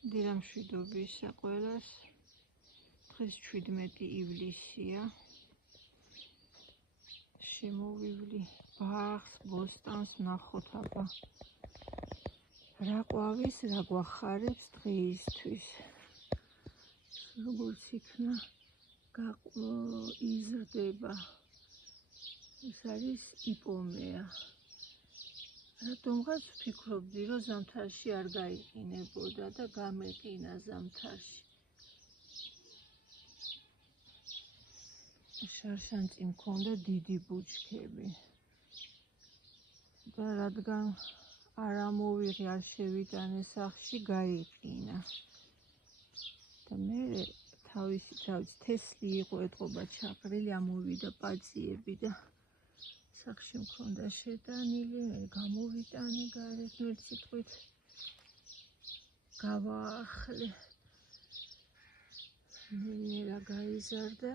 დილამშვიდობისა ყველას. დღეს 17 ივლისია. შემოვივლი ბაღს, ბოსტანს ვნახოთ აბა. რა ყვავის, რა გვახარებს დღეისთვის. როგორც იქნა იზრდება. ეს არის იპომეა. რატომღაც ვფიქრობდი, რომ ზამთარში არ გაიყინებოდა და გამეყინა ზამთარში. შარშანწი მქონდა დიდი ბუჩქები. და რადგან არ ამოვიღე, არ შევიტანე სახლში, გაიყინა. და მე თავისი თესლი იყო ეთყობა ჩაყრილი, ამოვიდა პაწიები და სახლში მქონდა შეტანილი, მე გამოვიტანე გარეთ, ერთ სიტყვით გავაახლე. ნელა გაიზარდა.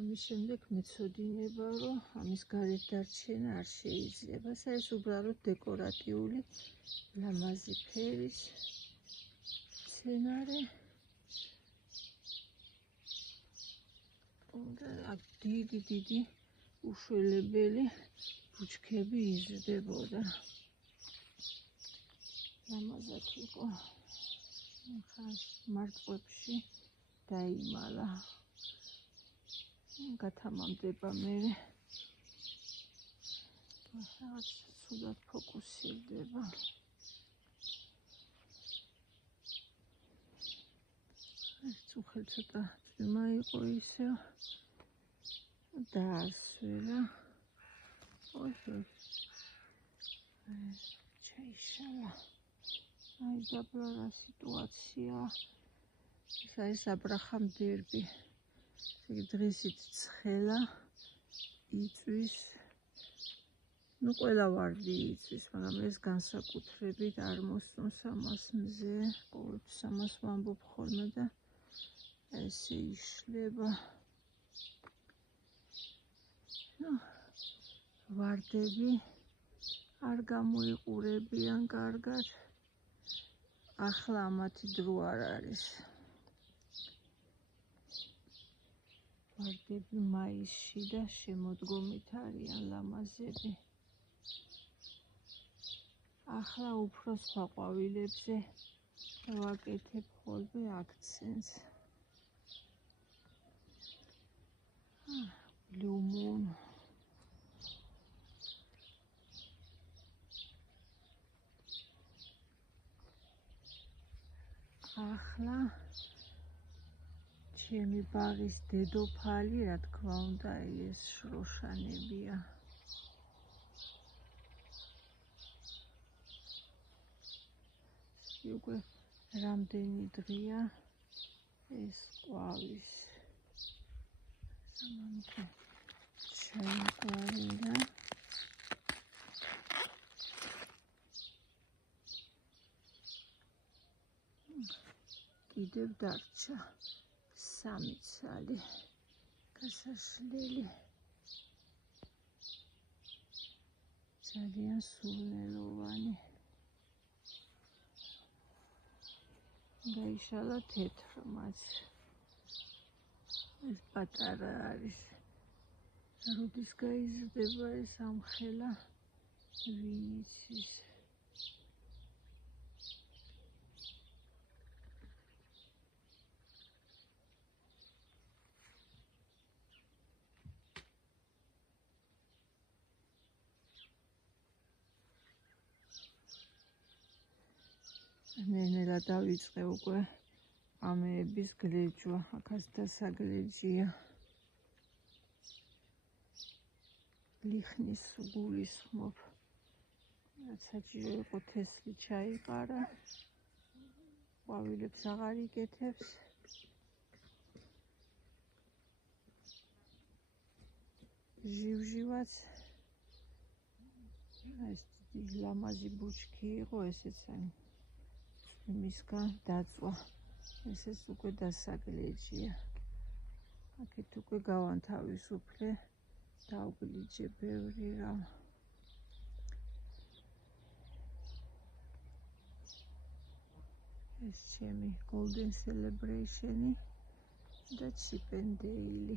ამის შემდეგ მეცოდინება, რომ ამის გარეთ დარჩენა არ შეიძლება. ეს უბრალოდ დეკორატიული ლამაზი ფერის მცენარე. და აქ დიდი უშველებელი ბუჩქები იზრდებოდა. ლამაზად იყო. ახლა მარტყვებში დაიმალა. გათამამდება მე. რაღაც ცუდად ფოკუსირდება. უხელ ცოტა წვიმა იყო ისე. დაასვენა. ჩაიშალა. აი დაბრა სიტუაცია. ეს არის აბრაჰამ დერბი. დღისით ცხელა იწვის. ყველა ვარდი იწვის, მაგრამ ეს განსაკუთრებით არ მოსწონს ამას მზე. ყოველთვის ამას ვამბობ ხოლმე და ესე იშლება. ვარდები არ გამოიყურებიან კარგად. ახლა ამათი დრო არ არის. ვარდები მაისში და შემოდგომით არიან ლამაზები. ახლა უფრო სხვა ყვავილებზე ვაკეთებ ხოლმე აქცენტს. Blue Moon. ახლა ჩემი ბაღის დედოფალი, რა თქმა უნდა, ეს შროშანებია. უკვე რამდენი დღეა ეს ყვავის. სამანქე ჩაიყვავილა. კიდევ დარჩა 3 ცალი გასაშლელი. ძალიან სურნელოვანი. გაიშალა თეთრმაც. ეს პატარა არის. როდის გაიზრდება ეს ამხელა, ვინ იცის. ნელა დავიწყე უკვე ამეების გლეჯვა, აქაც დასაგლეჯია. ლიხნის გულისხმობ. რაც საჭირო იყო თესლი ჩაიყარა. ყვავილებს აღარ იკეთებს. ჟივჟივაც. ეს დიდი ლამაზი ბუჩქი იყო, ესეც მისგან დაწვა. ესეც უკვე დასაგლეჯია. აქეთ უკვე გავანთავისუფლე. დავგლიჯე ბევრი რამ. ეს ჩემი Golden Celebration-ი და Chip and Dale-ი.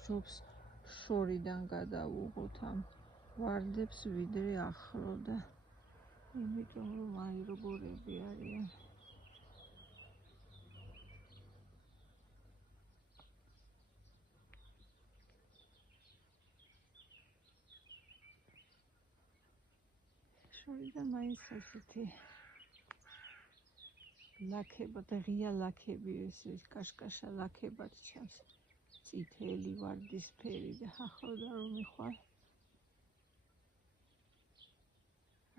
სჯობს შორიდან გადავუღოთ ამ ვარდებს ვიდრე ახლო და იმიტომ რომ აი როგორები არიან. შორიდან მაინც ესეთი ლაქება და ღია ლაქები, ესე კაშკაშა ლაქებად ჩანს. წითელი, ვარდისფერი და ახლდა რომ მიხვალ.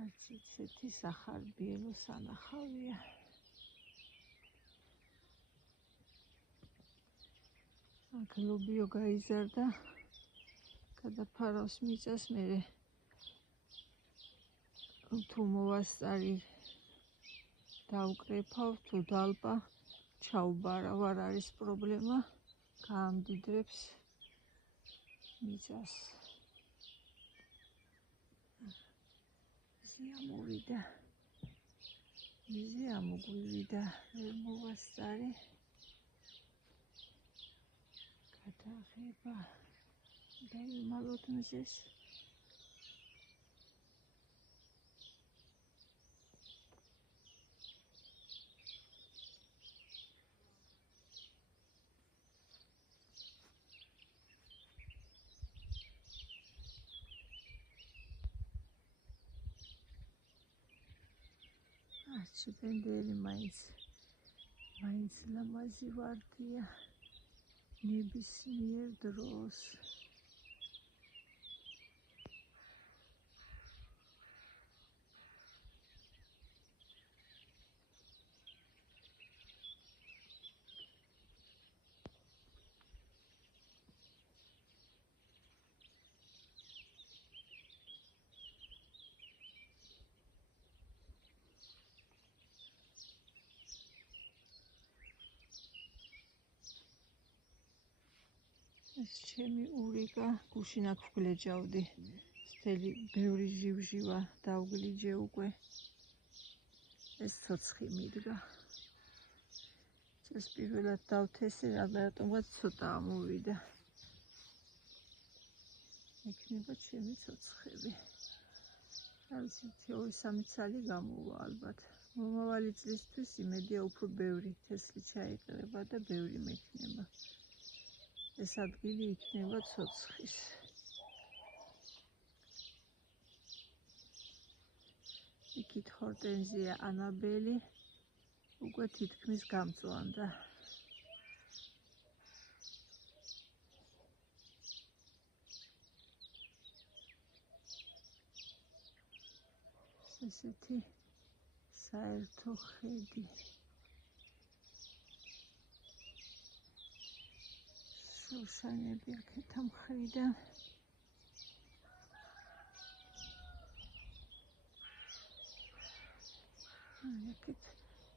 არც ისეთი სახარბიელო სანახავია. აქ ლობიო გაიზარდა, გადაფარავს მიწას, მერე თუ მოვასწარი დავკრეფავ, თუ დალპა ჩაუბარავ, არ არის პრობლემა, გაამდიდრებს მიწას. მიზე ამოგვივიდა, ვერ მოვასწარი. გადაღება დავიმალოთ მზეს. Chip and Dale მაინც ლამაზი ვარდია ნებისმიერ დროს. ეს ჩემი ურიკა, გუშინ აქ ვგლეჯავდი, სტელი ბევრი ჟივჟივა დავგლიჯე უკვე. ეს ცოცხი მიდგა. ეს პირველად დავთესე, რატომღაც ცოტა ამოვიდა. იქნება ჩემი ცოცხები. არის 2-3 წელი გამოვა ალბათ. მომავალი წლისთვის იმედია უფრო ბევრი თესლი ჩაიყრება და ბევრი მექნება. ეს ადგილი იქნება ცოცხის. იქით ჰორტენზია ანაბელი უკვე თითქმის გამწვანდა. ესეთი საერთო ხედი. შუშანები აქეთ ამ მხრიდან. აქეთ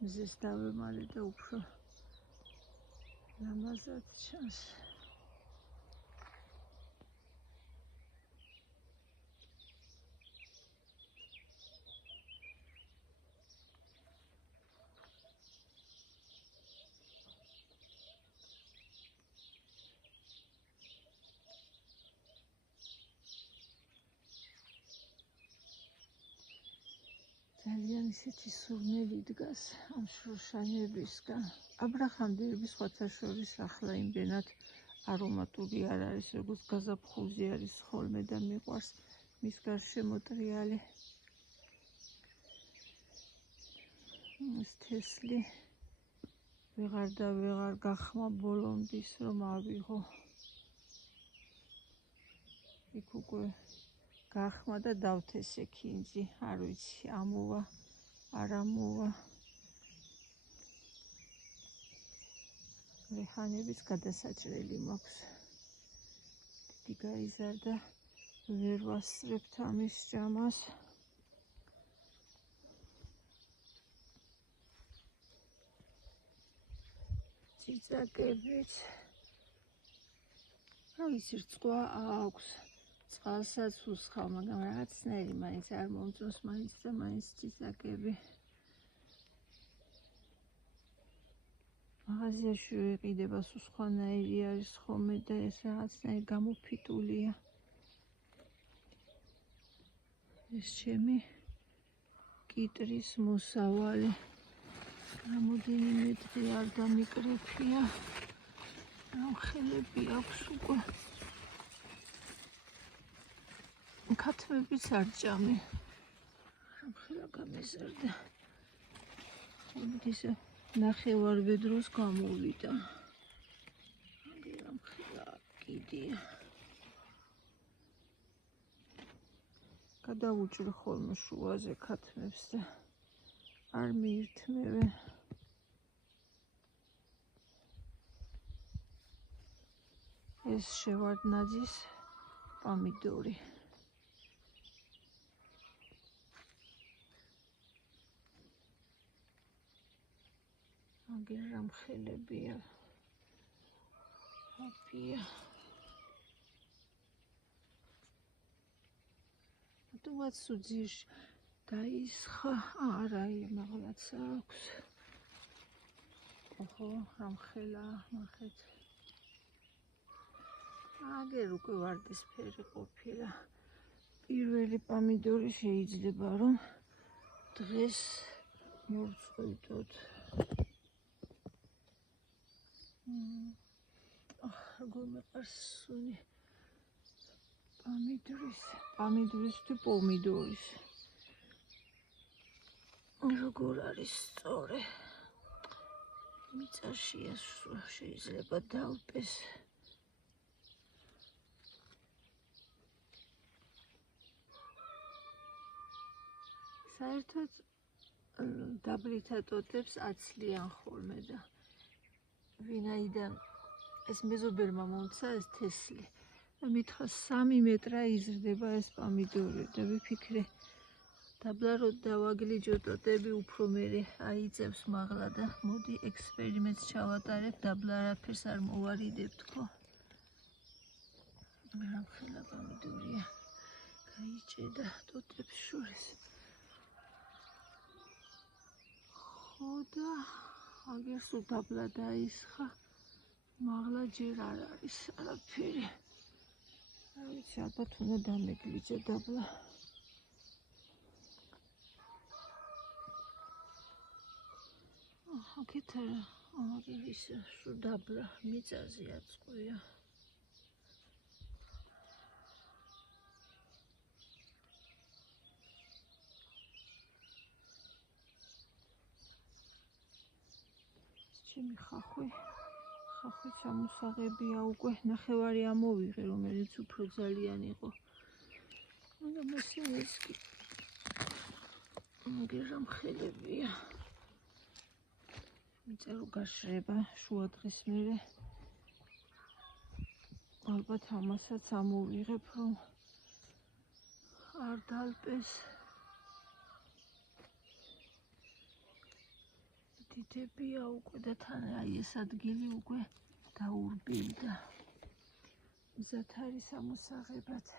მზეს დავემალე და უფრო ლამაზად ჩანს. ძალიან ისეთი სურნელი დგას ამ შროშანებისგან. აბრახამდიების სხვათა შორის ახლა იმდენად არომატული არ არის, როგორც გაზაფხულზე არის ხოლმე და მიყვარს მის გარშემო ტრიალი. ეს თესლი ვეღარ და ვეღარ გახმა ბოლომდის რომ ავიღო. იქ უკვე გახმა და დავთესე ქინძი, არ ვიცი, ამოვა, არ ამოვა. რეჰანების გადასაჭრელი მაქვს. დიდი გაიზარდა, ვერ ვასწრებთ ამის ჭამას. ციცაკებიც რა ვიცი, რწყვა აქვს, წყალსაც უსხავ, მაგრამ რაღაცნაირი მაინც არ მომწონს, მაინც ციცაკები. მაღაზიაში ვიყიდება, სხვანაირი არის ხოლმე და ეს რაღაცნაირი გამოფიტულია. ეს ჩემი კიტრის მოსავალი. რამოდენიმე დღე არ დამიკრეფია. ხელები აქვს უკვე. ქათმებიც არ ჭამე. ხელა გამეზარდა. ისე ნახევარვედროს გამოვიდა. აგერამ ხელა კიდია. გადავუჭრე ხოლმე შუაზე ქათმებს და არ მიირთმევენ. ეს შევარდნაძის პამიდორი. აგერამ ხელებია. აფია. თუმაც სუძირში დაისხა, არა, მაღლაცა აქვს. ოხო, რამ ხელა, ნახეთ. აგერ უკვე ვარდისფერი ყოფილა. პირველი პამიდორი შეიძლება რომ დღეს მოვწყვიტოთ. როგორ მეყარს სუნი პამიდორის თუ პომიდორის. როგორ არის სწორი. მიწაშია შეიძლება დავპეს. საერთოდ დაბლითა ტოტებს აცლიან ხოლმე და ვინაიდან ეს მეზობელმა მომცა ეს თესლი. მითხრა 3 მეტრა იზრდება ეს პამიდორი და ვიფიქრე დაბლა რო დავაგლიჯო ტოტები უფრო მერე აიწევს მაღლა და მოდი ექსპერიმენტს ჩავატარებ, დაბლა არაფერს არ მოვარიდებ თქო. მაგრამ ხელა პამიდორია გაიჭედა ტოტებს შორის. და აგერ სულ დაბლა დაისხა, მაღლა ჯერ არ არის არაფერი. არ ვიცი, ალბათ უნდა დამეგლიჯა დაბლა. აქეთ არა, აგერ ისე სულ დაბლა მიწაზე აწყვია. ჩემი ხახვიც ამოსაღებია უკვე, ნახევარი ამოვიღე, რომელიც უფრო ძალიან იყო. მაგრამ ეს კი აგერამ ხელებია. მიწა რო გაშრება შუა დღის მერე. ალბათ ამასაც ამოვიღებ, რომ არ დალპეს. დიდებია უკვე და თან აი ეს ადგილი უკვე დაურბილდა. მზად არის ამოსაღებად.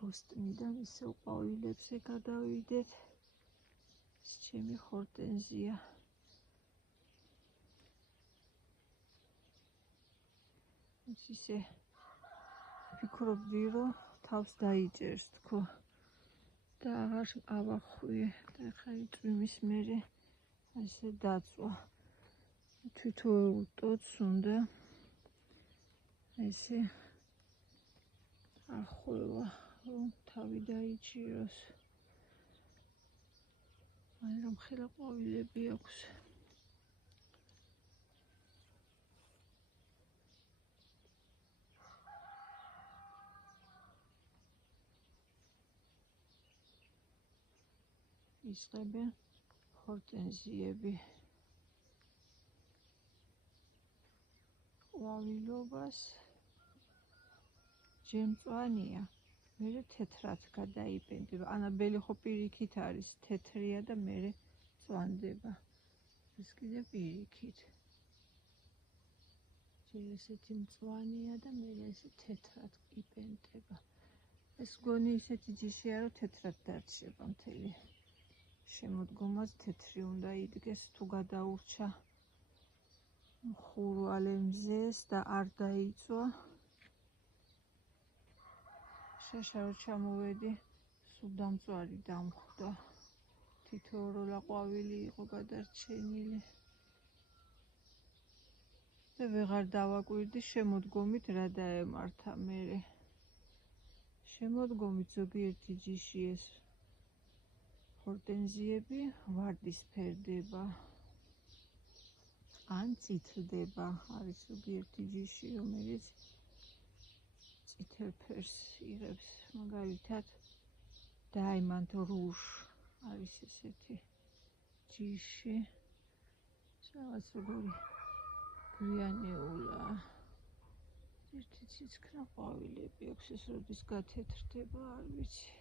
ბოსტნიდან ისევ ყვავილებზე გადავიდეთ. ეს ჩემი ხორტენზია. ისე ვფიქრობდი, რომ თავს დაიჭერს თქო და აღარ ავახვიე და ხა წვიმის მერე ესე დაწვა. თითოეულ ტოტს უნდა ესე ახვევა, რომ თავი დაიჭიროს. მაგრამ ხელა ყვავილები აქვს. ისყებენ ხორტენზიები ყვავილობას. ჯერ მწვანეა, მერე თეთრად გადაიბენდება. ანაბელი ხო პირიქით არის თეთრია და მერე წვანდება. ეს კიდე პირიქით. ჯერ ესეთი მწვანეა და მერე ესე თეთრად იბენდება. ეს გონი ისეთი ჯიშია, რომ თეთრად დარჩება მთელი. შემოდგომაც თეთრი უნდა იდგეს, თუ გადაურჩა ხურვალე მზეს და არ დაიწვა. შაშა რო ჩამოვედი, სულ დამწვარი დამხვდა. თითოეულა ყვავილი იყო გადარჩენილი. და ვეღარ დავაკვირდი შემოდგომით რა დაემართა მერე. შემოდგომით ზოგიერთი ჯიში ეს ჰორტენზიები ვარდისფერდება. ან წითლდება. არის ზოგიერთი ჯიში, რომელიც წითელ ფერს იღებს, მაგალითად Diamond Rouge არის ესეთი ჯიში. რაღაც როგორი გვიანეულა. ერთი ციცქნა ყვავილები აქვს, ეს როდის გათეთრდება, არ ვიცი.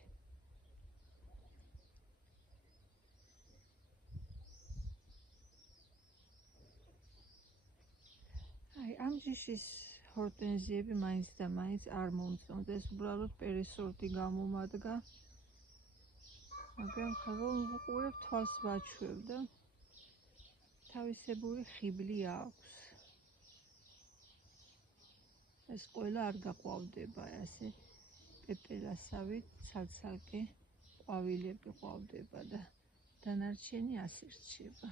ამ ჯიშის ჰორტენზიები მაინც და მაინც არ მომწონდა. ეს უბრალოდ პერესორტი გამომადგა. მაგრამ ხომ უყურებ თვალს ვაჩვევდა. თავისებური ხიბლი აქვს. ეს ყველა არ გაყვავდება, ასე პეპელასავით ცალ-ცალკე ყვავილები ყვავდება და დანარჩენი ასე რჩება.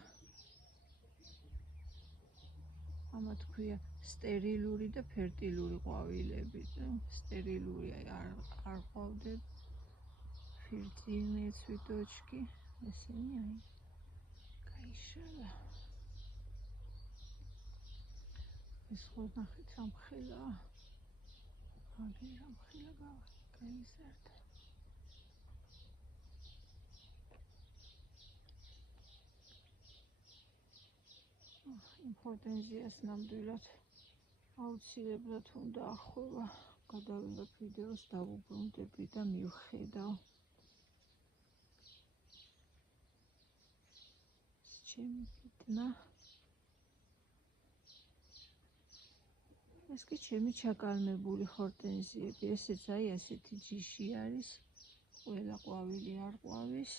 ამათ ქვია სტერილური და ფერტილური ყვავილები. სტერილური არ ყვავდება. Фиртильные цветочки. Ესენი გაიშალა. ეს ხო ნახეთ რა მხილაა. აგერ რა მხილა გაიზარდა. იმ ჰორტენზიას ნამდვილად აუცილებლად უნდა ახოვა. გადავიღებ ვიდეოს, დავუბრუნდები და მივხედავ. ჩემი ფიტნა. ეს კი ჩემი ჩაკალმებული ჰორტენზიები. ესეც აი ასეთი ჯიში არის. ყველა ყვავილი არ ყვავის.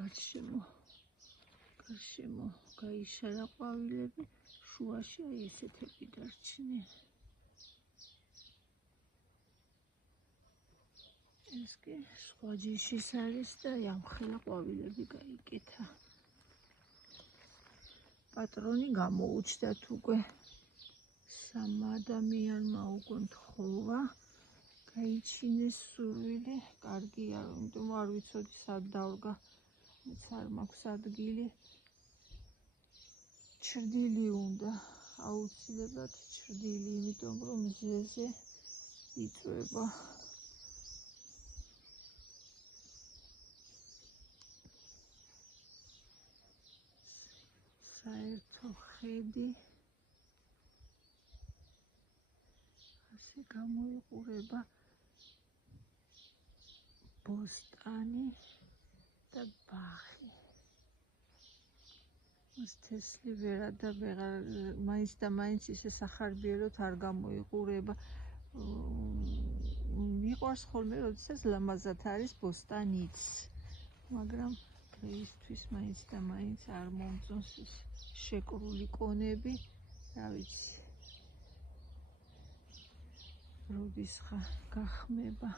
გარშემო გაიშალა ყვავილები. შუაში აი ესეთები დარჩნენ. ეს კი სხვა ჯიშის არის და ამხელა ყვავილები გაიკეთა. პატრონი გამოუჩნდათ უკვე. სამ ადამიანმა უკვე თხოვა. გაიჩინეს სურვილი. კარგია, რომ არ ვიცოდი სად დავდგა. მეც არ მაქვს ადგილი. ჩრდილი უნდა. აუცილებლად ჩრდილი, იმიტომ რომ მზეზე იწვება. საერთო ხედი ასე გამოიყურება ბოსტანი და ბაღი. ეს თესლი ვერა და ვეღარ მაინც და მაინც ისე სახარბიელოდ არ გამოიყურება. მიყვარს ხოლმე, როდესაც ლამაზად არის ბოსტანიც. მაგრამ დღეისთვის მაინც და მაინც არ მომწონს ეს შეკრული კონები. რა ვიცი. როდის გახმება.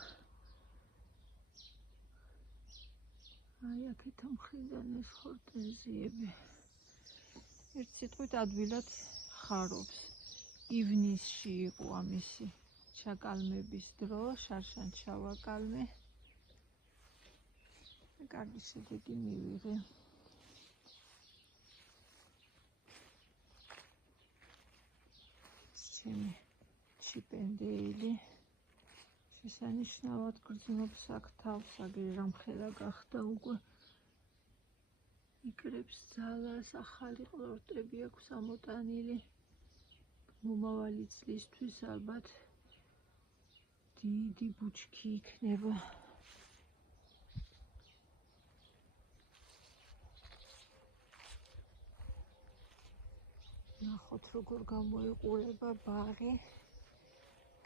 აი აქეთ მხრიდან ეს ჰორტენზიები. ერთ სიტყვით ადვილად ხარობს. ივნისში იყო ამისი ჩაკალმების დრო, შარშან ჩავაკალმე. კარგი შედეგი მივიღე. ჩემი ჩიპენდეილი შესანიშნავად გრძნობს აქ თავს, აგერ რამხელა გახდა უკვე. იკრებს ძალას, ახალი ყლორტები აქვს ამოტანილი. მომავალი წლისთვის ალბათ დიდი ბუჩქი იქნება. ნახოთ როგორ გამოიყურება ბაღი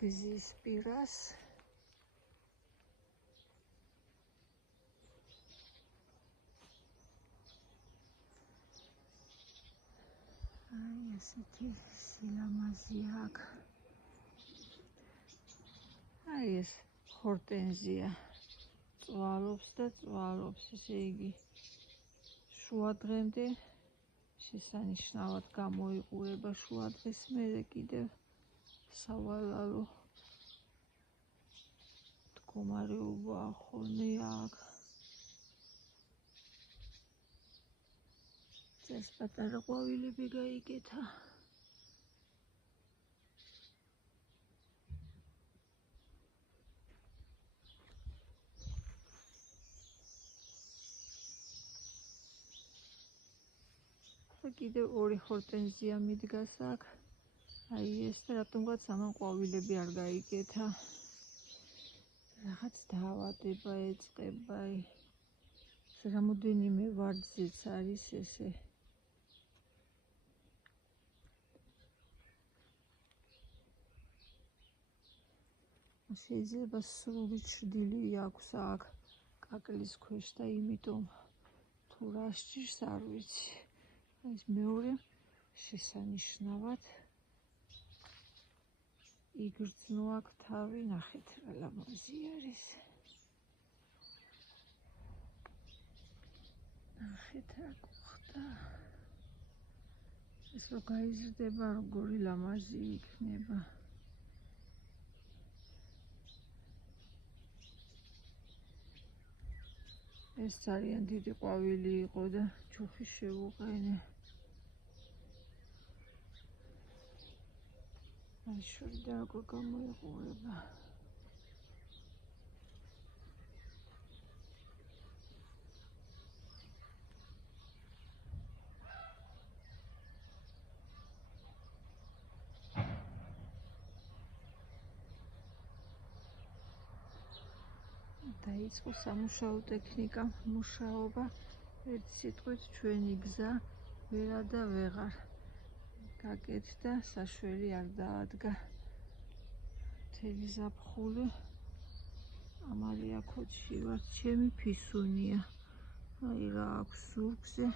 გზის პირას. აი ესეთი სილამაზეა აქ. აი ეს ჰორტენზია წვალობს და წვალობს, ესე იგი შუა დღემდე შესანიშნავად გამოიყურება. შუა დღეს მერე კიდევ სავალალო მდგომარეობა ხოლმე აქ. ეს პატარა ყვავილები გაიგეთა. კიდევ ორი ჰორტენზია მიდგას აქ. აი ეს და რატომღაც ამან ყვავილები არ გაიგეთა. რაღაც დაავადება ეწყება. რამოდენიმე ვარდზეც არის ესე. შეიძლება სრული ჩრდილი აქვს აქ კაკლის ქვეშ და იმიტომ თუ რა სჭირს არ ვიცი. ეს მეორე შესანიშნავად იგრძნო აქ თავი. ნახეთ რა ლამაზი არის. ნახეთ რა გხდა. ეს რო გაიზრდება როგორი ლამაზი იქნება. ეს ძალიან დიდი ყვავილი იყო და ჩუხი შევუყენე. აი შორდა როგორ გამოიყურება. დაიწყო სამუშაო ტექნიკა, მუშაობა. ერთი სიტყვით ჩვენი გზა ვერა და ვეღარ გაკეთდა, საშველი არ დაადგა. მთელი ზაფხული ამალია ქოჩში ვარ, ჩემი ფისუნია. აი რა აქვს ზურგზე.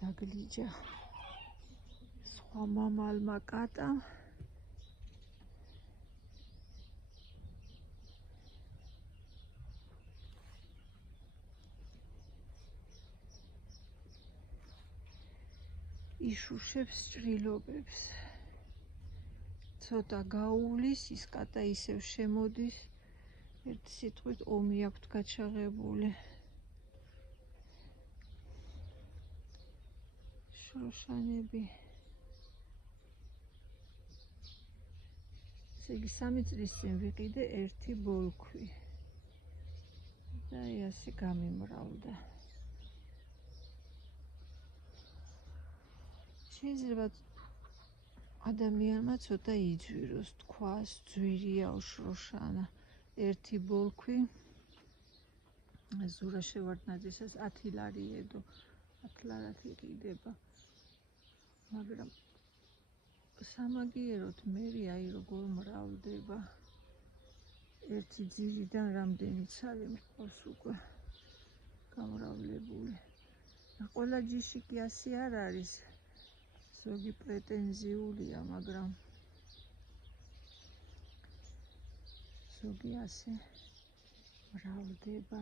დაგლიჯა სხვა მამალმა კატამ. იშუშებს ჭრილობებს. ცოტა გაუვლის, ის კატა ისევ შემოდის. ერთი სიტყვით ომი აქვთ გაჩაღებული. შროშანები. ესე იგი 3 წლის წინ ვიყიდე ერთი ბოლქვი. და ასე გამიმრავლდა. შეიძლება ადამიანმა ცოტა იძვიროს, თქვას, ძვირიაო შროშანა. ერთი ბოლქვი ზურა შევარდნაძესას 10 ლარი ედო. 10 ლარად იყიდება. მაგრამ სამაგიეროდ მერი აი როგორ მრავლდება. ერთი ძირიდან რამდენი ცალი მყავს უკვე გამრავლებული. ყველა ჯიში კი ასე არ არის. ზოგი პრეტენზიულია, მაგრამ ზოგი ასე მრავლდება.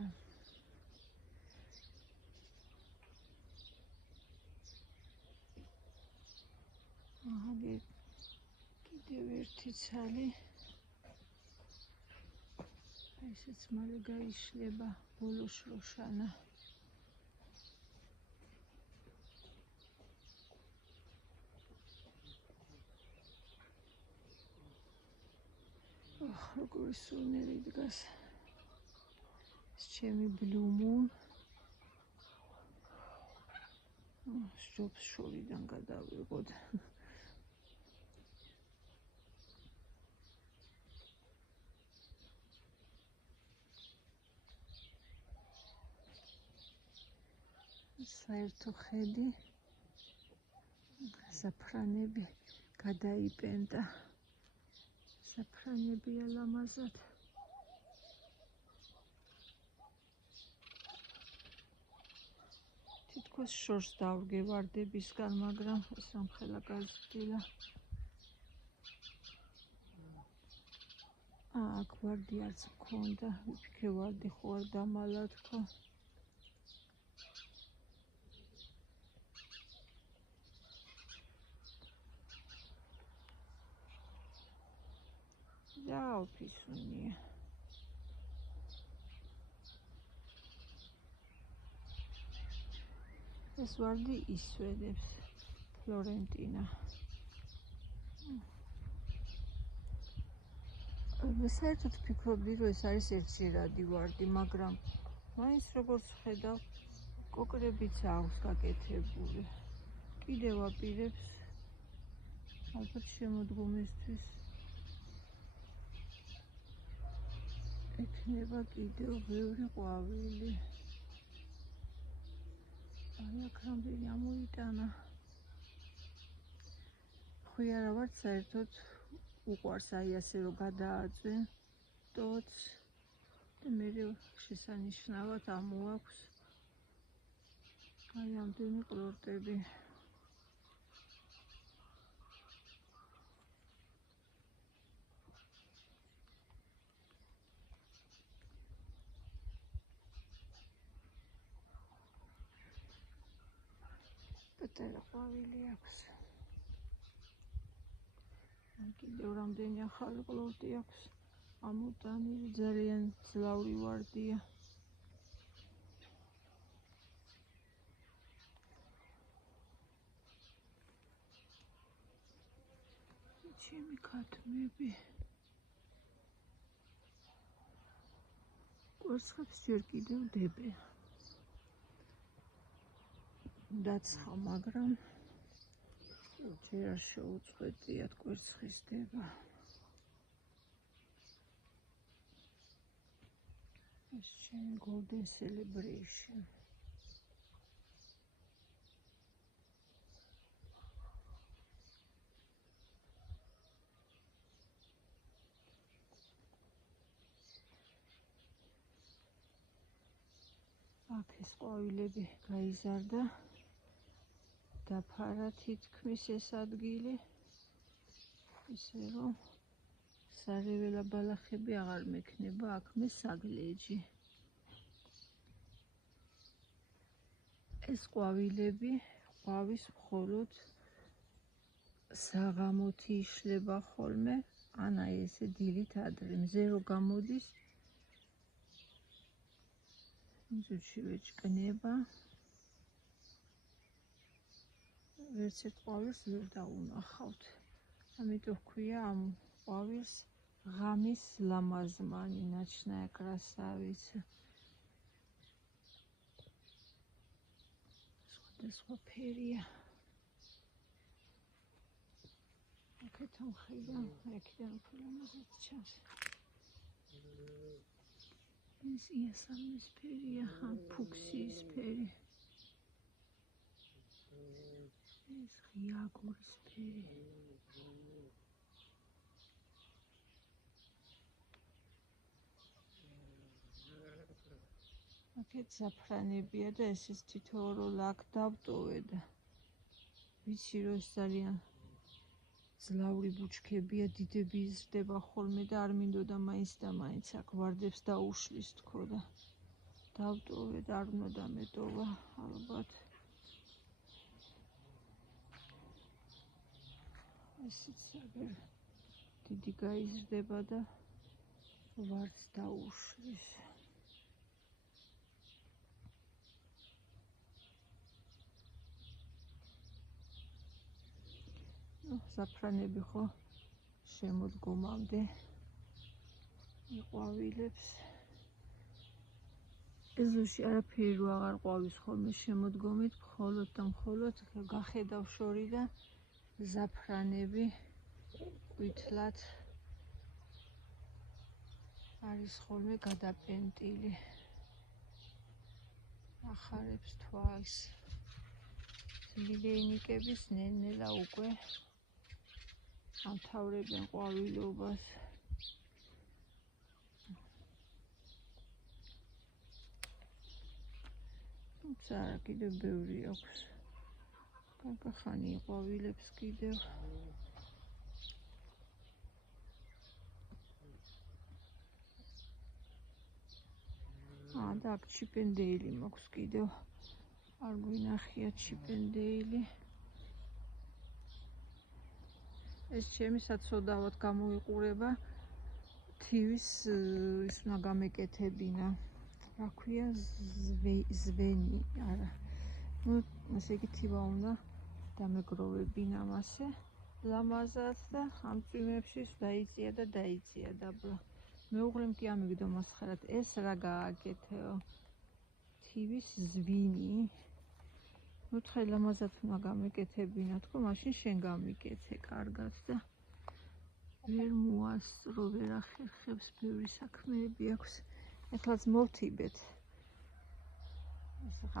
კიდევ ერთი ცალი. ესეც მალე გაიშლება, ბოლო შროშანა. როგორი სუნელი დგას. ეს ჩემი ბლუმუ. სჯობს შორიდან გადავიღოთ. საერთო ხედი, საფრანები გადაიპენდა, საფრანებია ლამაზად. თითქოს შორს დავრგე ვარდებისგან, მაგრამ ეს რამხელა გაზრდილა. აქ ვარდი არც მქონდა, ვიფიქრე ვარდი ხო არ დამალა თქო. დაუფისუნია. ეს ვარდი ისვედებს, ფლორენტინა. საერთოდ ვფიქრობდი, რომ ეს არის ერთჯერადი ვარდი, მაგრამ მაინც როგორც ხედავ, კოკრებიც აქვს გაკეთებული. კიდევ აპირებს ალბათ შემოდგომისთვის. ექნება კიდევ ბევრი ყვავილი. აი აქ რამდენი ამოიტანა. ხვი არა ვარ საერთოდ უყვარს აი ასე რომ გადააწვენ ტოტს და მე შესანიშნავად ამოაქვს აი ამდენი ყლორტები. პატარა ყვავილი აქვს. კიდევ რამდენი ახალი ყლორტი აქვს ამოტანილი, ძალიან ძლავრი ვარდია. ჩემი ქათმები. კვერცხებს ჯერ კიდევ დებენ. დაცხა, მაგრამ ჯერ არ შეუწყვეტიათ კვერცხის დება. ეს ჩემი golden celebration. აქ ეს ყვავილები გაიზარდა. დაფარა თითქმის ეს ადგილი, ისე რომ სარეველა ბალახები აღარ მექნება, აქ მე საგლეჯი. ეს ყვავილები ყვავის მხოლოდ საღამოთი იშლება ხოლმე, ან აი ესე დილით ადრე, მზე რო გამოდის, მზუთში ვეჭკნება. ვერც ერთ ყვავილს ვერ დაუნახავთ. ამიტომ ჰქვია ამ ყვავილს ღამის ლამაზმანი, ნაჩნაია კრასავიცა. სხვადასხვა ფერია. აქეთან ხედავ, აქედან უფრო ლამაზად ჩანს. ეს იასამნის ფერია, ან ფუქსიის ფერი. ეს ღია აგურის ფერი. აქეთ საფრანებია და ეს თითოეულ აქ დავტოვე და ვიცი რომ ეს ძალიან ძლავრი ბუჩქებია, დიდები იზრდება ხოლმე და არ მინდოდა მაინც და მაინც აქ ვარდებს დაუშლის თქო და დავტოვე და არ უნდა დამეტოვა ალბათ. ესეც აგერ დიდი გაიზრდება და ვარდს დაუშლის. საფრანები ხო შემოდგომამდე იყვავილებს. ეზოში არაფერი რო აღარ ყვავის ხოლმე შემოდგომით, მხოლოდ და მხოლოდ გახედავ შორიდან ზაფრანები ვითლად არის ხოლმე გადაპენტილი. ახარებს თვალს. ლილეინიკების ნელ-ნელა უკვე ამთავრებენ ყვავილობას. თუმცა კიდევ ბევრი აქვს. კარგახანი ყვავილებს კიდევ. და აქ ჩიპენდეილი მაქვს კიდევ. არ გვინახია ჩიპენდეილი. ეს ჩემი საცოდავად გამოიყურება. თივის ის უნდა გამეკეთებინა. რა ქვია ზვენი, არა. ესე იგი თივა უნდა დამეგროვებინა მასე. ლამაზად და ამ წვიმებში დაიწია და დაიწია დაბლა. მეუღლემ კი ამიგდო მასხარად, ეს რა გააკეთეო? თივის ზვინი. თხე ლამაზად უნდა გამეკეთებინა, თქო, მაშინ შენ გამიკეთე კარგად და ვერ მოასწრო, ვერ ახერხებს, ბევრი საქმეები აქვს. ეხლაც მოვთიბეთ.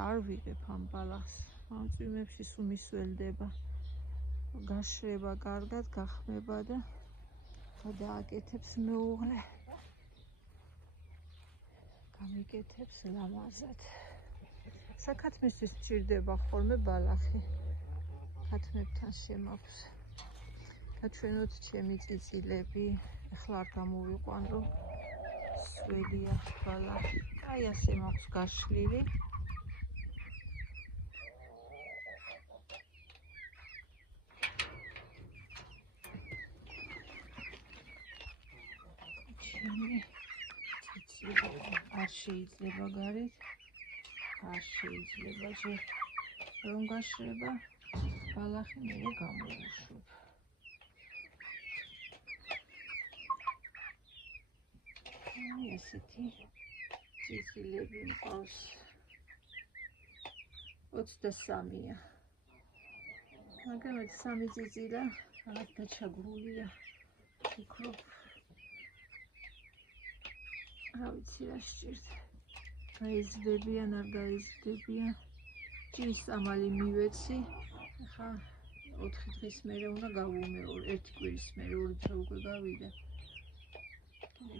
არ ვიღებ ამ ბალახს. ამ წვიმებში სულ მისველდება. გაშრება კარგად, გახმება და გადააკეთებს მეუღლე. გამიკეთებს ლამაზად. საქათმისთვის მჭირდება ხოლმე ბალახი. ქათმებთან შემაქვს. გაჩვენოთ ჩემი წიწილები. ეხლა არ გამოვიყვან, რომ სველია ბალახი. აი ასე მაქვს გაშლილი. ჩემი წიწილები არ შეიძლება გარეთ. არ შეიძლება ჯერ რომ გაშრება ბალახი მე გამოვუშვებ. აი ესეთი წიწილები მყავს. 23-ია. მაგრამ ეს 3 წიწილა რაღაც დაჩაგრულია. ვფიქრობ რა ვიცი რა სჭირდა. გაიზრდებიან, არ გაიზრდებიან. ჭის ამალი მივეცი. ახლა 4 დღის მერე უნდა გავუმეორებ. 1 კვირის მერე 2 დღე უკვე გავიდა.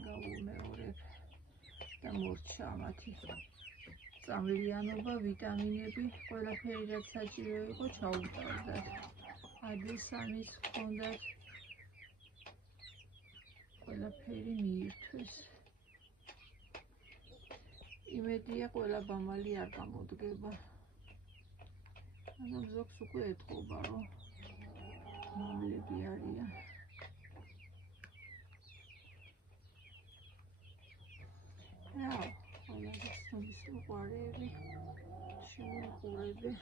გავუმეორებ და მორჩა მათი წამლიანობა, ვიტამინები, ყველაფერი რაც საჭირო იყო ჩაუტარდათ. ადრესამის ჰქონდათ. ყველაფერი მიირთვეს. იმედია ყველა ბამალი არ გამოდგება. მაგრამ ზოგს უკვე ეთყობა, რომ მამლები არიან. რა, ყველას ცნობის უყარები, შემოუყურები.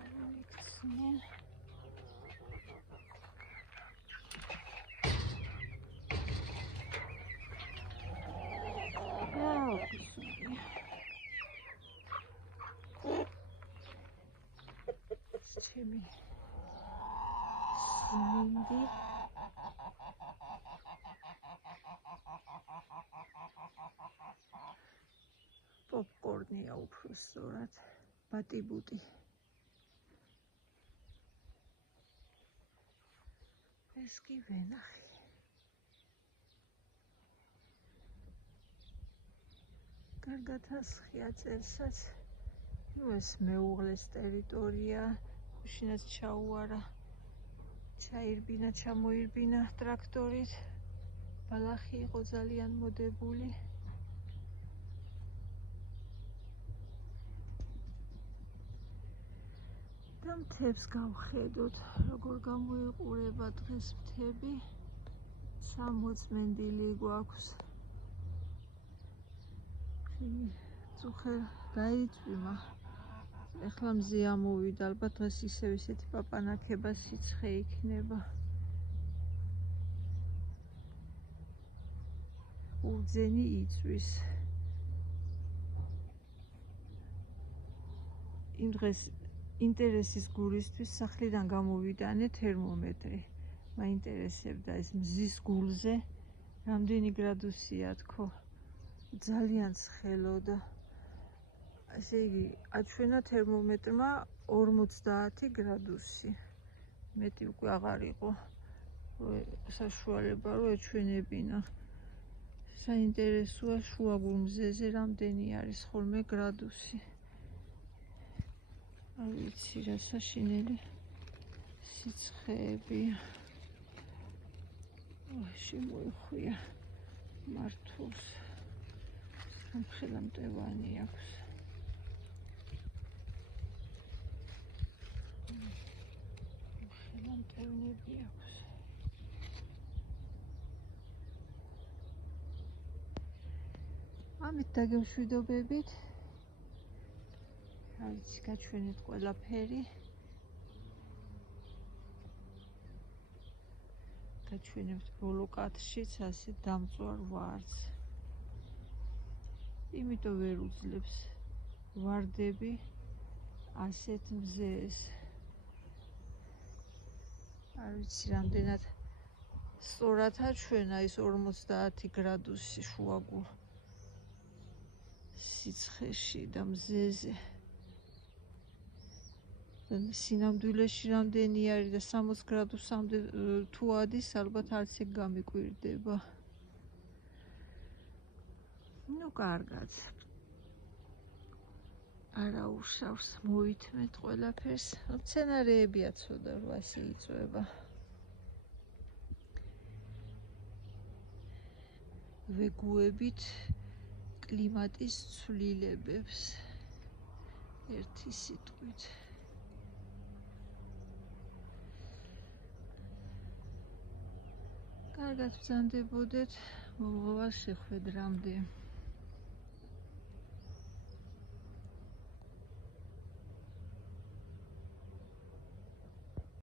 არ გამიქცნენ. ჩემი სმინდი პოპკორნია უფრო სწორად, ბატიბუტი. ეს კი ვენახი. კარგად ასხია წელსაც. ეს მეუღლეს ტერიტორია, ხუშინაც ჩაუარა. ჩაირბინა, ჩამოირბინა ტრაქტორით. ბალახი იყო ძალიან მოდებული. და მთებს გავხედოთ, როგორ გამოიყურება დღეს მთები. 60 მენდილი გვაქვს. წუხე გაიწვიმა. ეხლა მზე ამოვიდა, ალბათ დღეს ისევ ისეთი პაპანაკება სიცხე იქნება. ურძენი იწვის. იმ დღეს ინტერესის გულისთვის სახლიდან გამოვიდანე თერმომეტრი. მაინტერესებდა ეს მზის გულზე რამდენი გრადუსია თქო? ძალიან ცხელო და ასე იგი აჩვენა თერმომეტრმა 50 გრადუსი. მეტი უკვე აღარ იყო საშუალება რომ ეჩვენებინა. საინტერესოა შუაგულ მზეზე რამდენი არის ხოლმე გრადუსი. არ ვიცი რა საშინელი სიცხეებია. შემოიხვია მართულს. სამხელა მტევანი აქვს. სამხელა მტევნები აქვს. ამით დაგემშვიდობებით. რა ვიცი, გაჩვენეთ ყველაფერი. გაჩვენებთ ბოლო კადრშიც ასე დამწვარ ვარდს. იმიტომ ვერ უძლებს ვარდები ასეთ მზეს. არ ვიცი რამდენად სწორად აჩვენა ის 50 გრადუსი შუაგულ სიცხეში და მზეზე. სინამდვილეში რამდენი არის და 60 გრადუსამდე თუ ადის, ალბათ არც ეგ გამიკვირდება. ნუ კარგად. არა უშავს მოითმეთ ყველაფერს. სცენარეებია ცოტა რომ ასე იწვება. ვეგუებით კლიმატის ცვლილებებს ერთი სიტყვით. კარგად ბრძანდებოდეთ, მომავალ შეხვედრამდე.